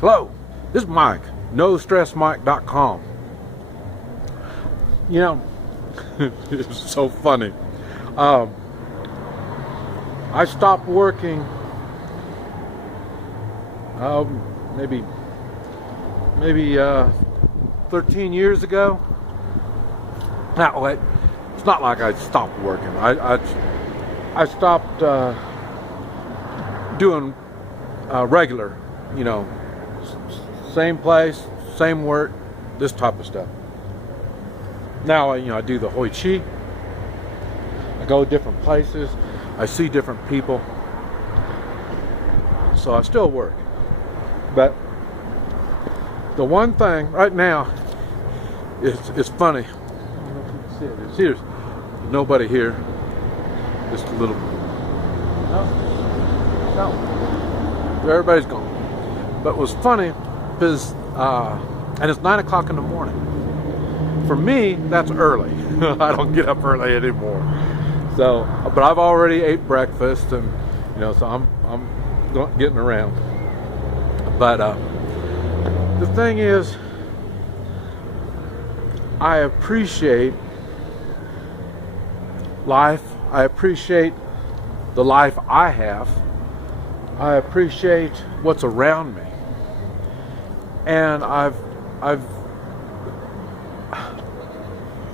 Hello, this is Mike, NoStressMike.com. You know, it's so funny. I stopped working maybe 13 years ago. Now, it's not like I stopped working. I stopped doing regular, same place, same work, this type of stuff. Now, I do the Hoi Chi. I go different places. I see different people. So I still work. But the one thing right now, it's funny. I don't know if you can see it. There's nobody here. Just a little. No. Everybody's gone. But what's funny is, and it's 9 o'clock in the morning. For me, that's early. I don't get up early anymore. So, but I've already ate breakfast, and so I'm getting around. But the thing is, I appreciate life. I appreciate the life I have. I appreciate what's around me, and I've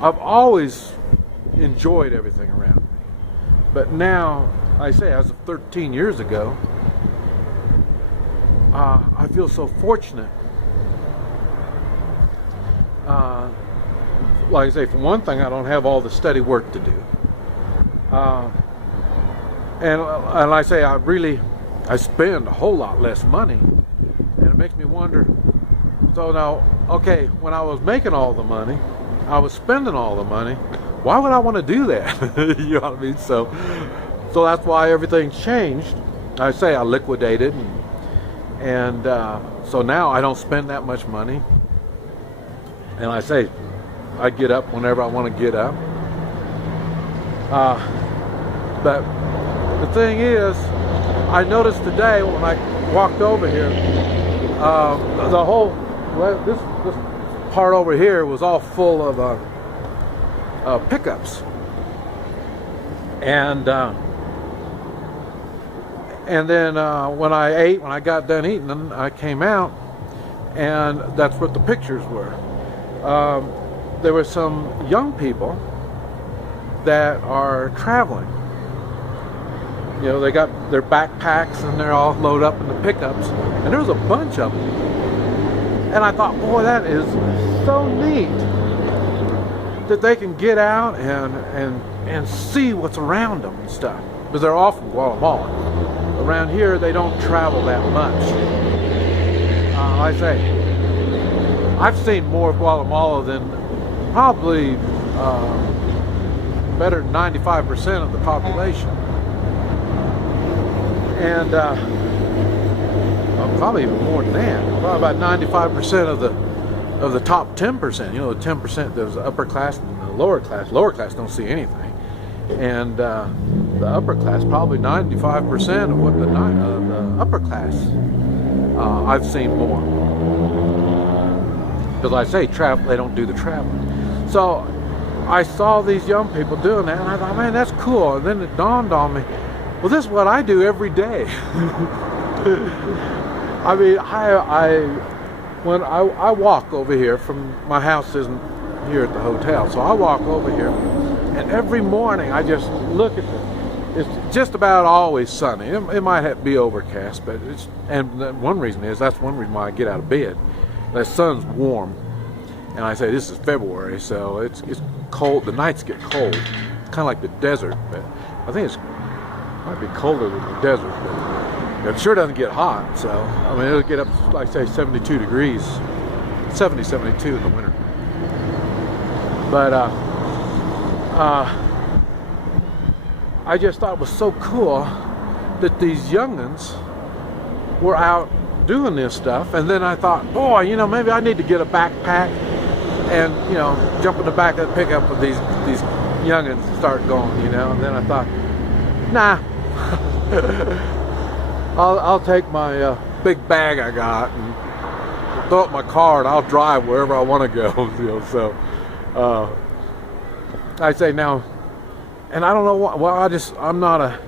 always enjoyed everything around me. But now, I say, as of 13 years ago, I feel so fortunate. Like I say, for one thing, I don't have all the steady work to do. And like I say, I spend a whole lot less money. And it makes me wonder, so now, okay, when I was making all the money, I was spending all the money, why would I want to do that? You know what I mean? So that's why everything changed. I say I liquidated, and so now I don't spend that much money. And I say I get up whenever I want to get up. But the thing is, I noticed today when I walked over here, this part over here was all full of pickups, and then when I got done eating, I came out, and that's what the pictures were. There were some young people that are traveling. They got their backpacks and they're all loaded up in the pickups, and there was a bunch of them. And I thought, boy, that is so neat that they can get out and see what's around them and stuff. Because they're all from Guatemala. Around here, they don't travel that much. Like I say, I've seen more of Guatemala than probably better than 95% of the population. And probably even more than that. Probably about 95% of the top 10%. The 10%, there's the upper class and the lower class. Lower class don't see anything, and the upper class, probably 95% of what the upper class. I've seen more, because like I say, they don't do the traveling. So I saw these young people doing that, and I thought, man, that's cool. And then it dawned on me, well, this is what I do every day. I mean, when I walk over here from my house isn't here at the hotel, so I walk over here, and every morning I just look at it's just about always sunny. It might be overcast, but and that's one reason why I get out of bed. The sun's warm, and I say this is February, so it's cold. The nights get cold. It's kind of like the desert, but I think it might be colder than the desert, but it sure doesn't get hot. So I mean, it'll get up, like say, 72 degrees, 70, 72 in the winter. But I just thought it was so cool that these young'uns were out doing this stuff. And then I thought, boy, maybe I need to get a backpack and jump in the back of the pickup with these young'uns and start going, And then I thought, nah, I'll take my big bag I got, and throw up my car and I'll drive wherever I want to go. So I say now, and I don't know why. Well, I'm not a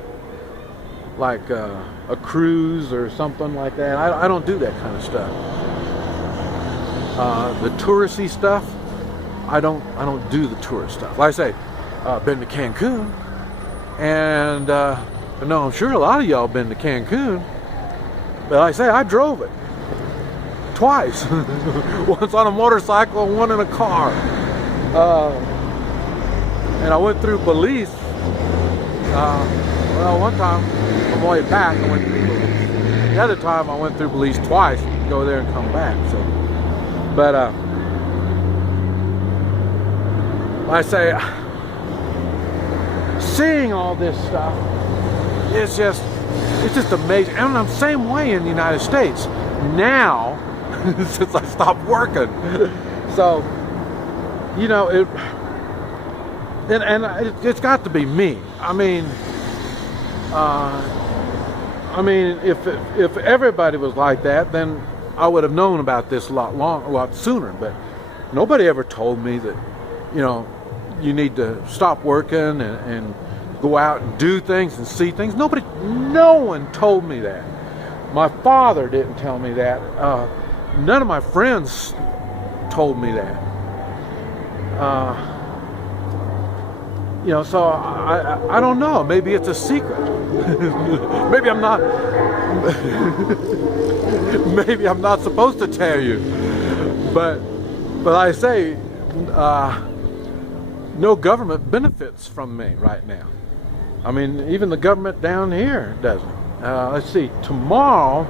cruise or something like that. I don't do that kind of stuff. The touristy stuff, I don't do the tourist stuff. Like I say, been to Cancun, and no, I'm sure a lot of y'all been to Cancun, but like I say, I drove it twice. Once on a motorcycle and one in a car. And I went through Belize. Well, one time on my way back I went through Belize. The other time I went through Belize twice. You can go there and come back. So, but like I say, seeing all this stuff, it's just amazing. And I'm the same way in the United States now, since I stopped working. So, you know, it's got to be me. I mean, if everybody was like that, then I would have known about this a lot sooner. But nobody ever told me that, you know, you need to stop working and go out and do things and see things. No one told me that. My father didn't tell me that. None of my friends told me that. You know, so I don't know. Maybe it's a secret. Maybe I'm not. Maybe I'm not supposed to tell you. But I say, no government benefits from me right now. I mean, even the government down here doesn't. Let's see. Tomorrow,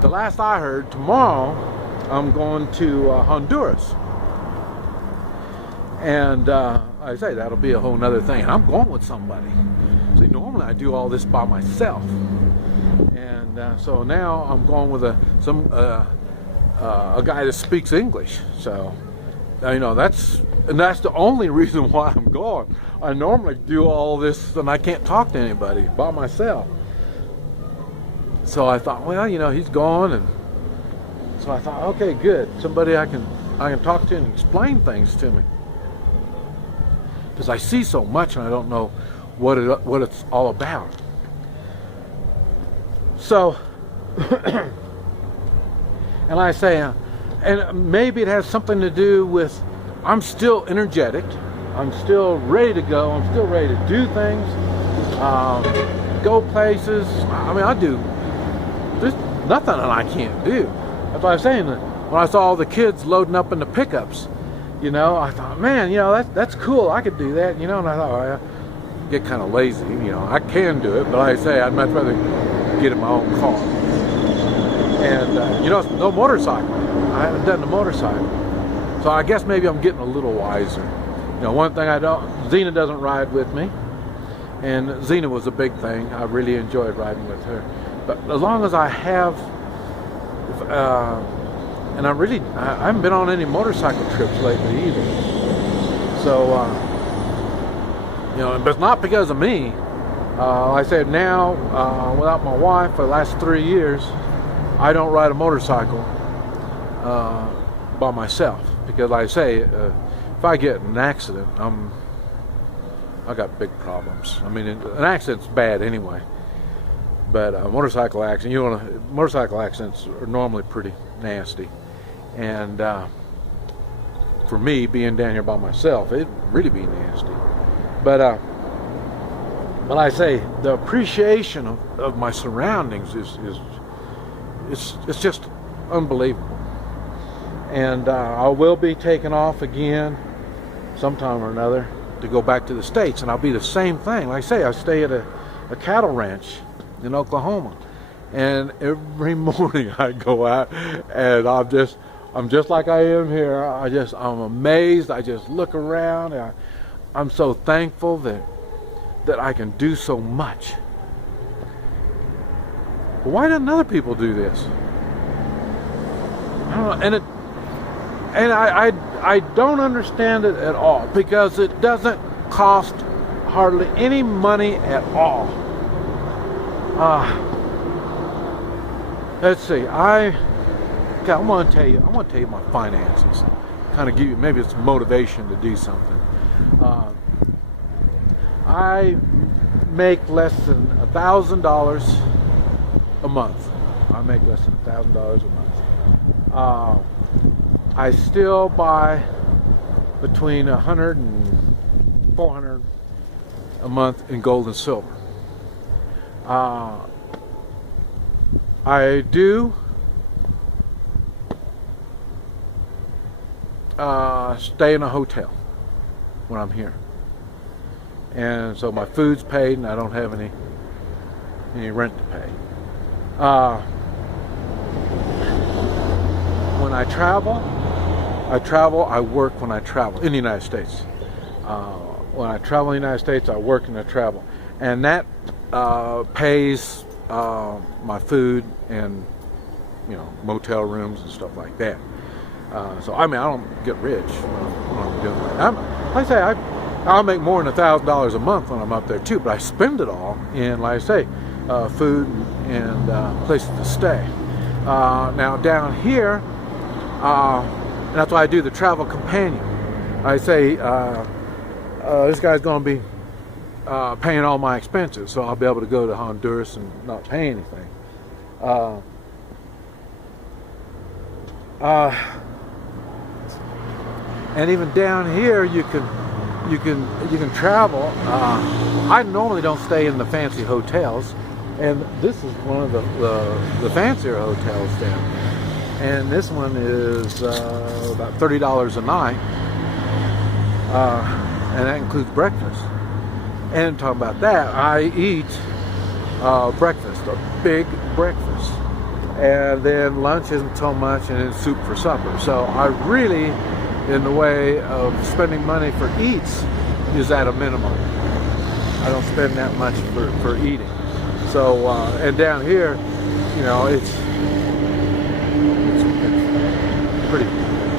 the last I heard, tomorrow I'm going to Honduras. And I say that'll be a whole nother thing. And I'm going with somebody. See, normally I do all this by myself. And so now I'm going with a guy that speaks English. So, you know, that's the only reason why I'm going. I normally do all this and I can't talk to anybody by myself. So I thought, well, you know, he's gone, and so I thought, okay, good. Somebody I can talk to and explain things to me. Because I see so much and I don't know what it's all about. So, and I say, and maybe it has something to do with I'm still energetic. I'm still ready to go. I'm still ready to do things, go places. I mean, there's nothing that I can't do. That's what I was saying. When I saw all the kids loading up in the pickups, you know, I thought, man, you know, that's cool. I could do that, you know. And I thought, I get kind of lazy, you know. I can do it, but like I say, I'd much rather get in my own car. And you know, no motorcycle. I haven't done the motorcycle, so I guess maybe I'm getting a little wiser. You know, one thing Zena doesn't ride with me, and Zena was a big thing. I really enjoyed riding with her. But as long as I have, and I haven't been on any motorcycle trips lately either. So, you know, but it's not because of me. Like I said, now, without my wife for the last 3 years, I don't ride a motorcycle by myself. Because like I say, if I get in an accident, I got big problems. I mean, an accident's bad anyway. But a motorcycle accident, motorcycle accidents are normally pretty nasty. And for me, being down here by myself, it'd really be nasty. But I say, the appreciation of my surroundings it's just unbelievable. And I will be taking off again sometime or another to go back to the States, and I'll be the same thing. Like I say, I stay at a cattle ranch in Oklahoma, and every morning I go out and I'm just like I am here. I'm amazed. I just look around. I'm so thankful that I can do so much. But why don't other people do this? I don't know. And I don't understand it at all, because it doesn't cost hardly any money at all. Let's see, Okay, I want to tell you my finances. Kind of give you, maybe it's motivation to do something. I make less than $1,000 a month. I make less than $1,000 a month. I still buy between 100 and 400 a month in gold and silver. I do stay in a hotel when I'm here, and so my food's paid and I don't have any rent to pay. When I travel, I work when I travel in the United States. When I travel in the United States, I work and I travel, and that pays my food and motel rooms and stuff like that. So I mean, I don't get rich when I'm doing that. Like I say, I'll make more than $1,000 a month when I'm up there too, but I spend it all in, like I say, food and places to stay. Now down here, and that's why I do the travel companion. I say this guy's going to be paying all my expenses, so I'll be able to go to Honduras and not pay anything. And even down here, you can travel. I normally don't stay in the fancy hotels, and this is one of the fancier hotels down here. And this one is about $30 a night, and that includes breakfast. And talking about that, I eat breakfast, a big breakfast, and then lunch isn't so much, and then soup for supper. So I really, in the way of spending money for eats, is at a minimum. I don't spend that much for eating. So and down here, it's pretty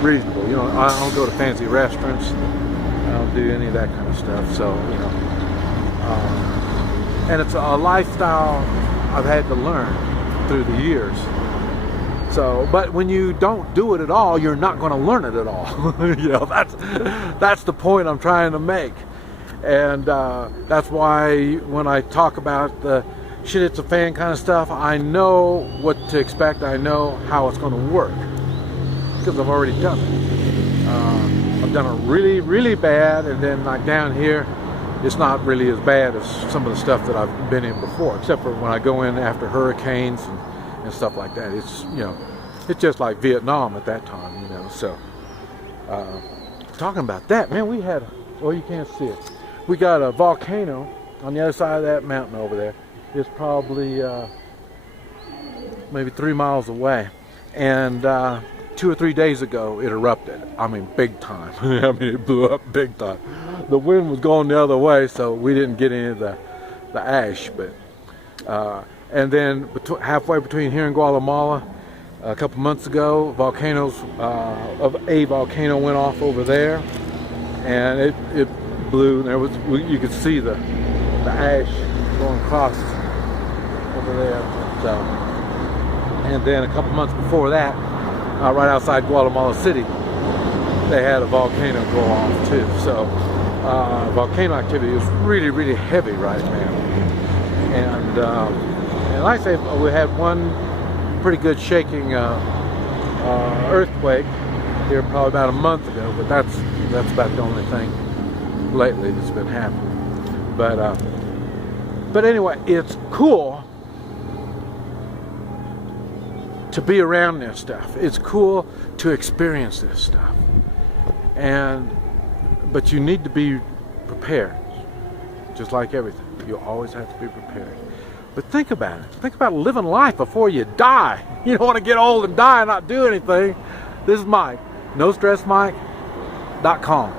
reasonable. I don't go to fancy restaurants. I don't do any of that kind of stuff. So and it's a lifestyle I've had to learn through the years. So, but when you don't do it at all, you're not going to learn it at all. That's the point I'm trying to make. And that's why when I talk about the shit it's a fan kind of stuff, I know what to expect. I know how it's going to work because I've already done it. I've done it really, really bad, and then like down here, it's not really as bad as some of the stuff that I've been in before, except for when I go in after hurricanes and stuff like that. It's it's just like Vietnam at that time, So talking about that, man, we had you can't see it. We got a volcano on the other side of that mountain over there. It's probably maybe 3 miles away, and 2 or 3 days ago it erupted. I mean, big time. I mean, it blew up big time. The wind was going the other way, so we didn't get any of the ash. But and then halfway between here and Guatemala, a couple months ago, a volcano went off over there, and it blew. There was you could see the ash going across over there. So, and then a couple months before that, right outside Guatemala City, they had a volcano go off too. So volcano activity is really, really heavy right now. And like I say, we had one pretty good shaking earthquake here probably about a month ago, but that's about the only thing lately that's been happening. But anyway, it's cool to be around this stuff. It's cool to experience this stuff. But you need to be prepared. Just like everything. You always have to be prepared. But think about it. Think about living life before you die. You don't want to get old and die and not do anything. This is Mike. NoStressMike.com.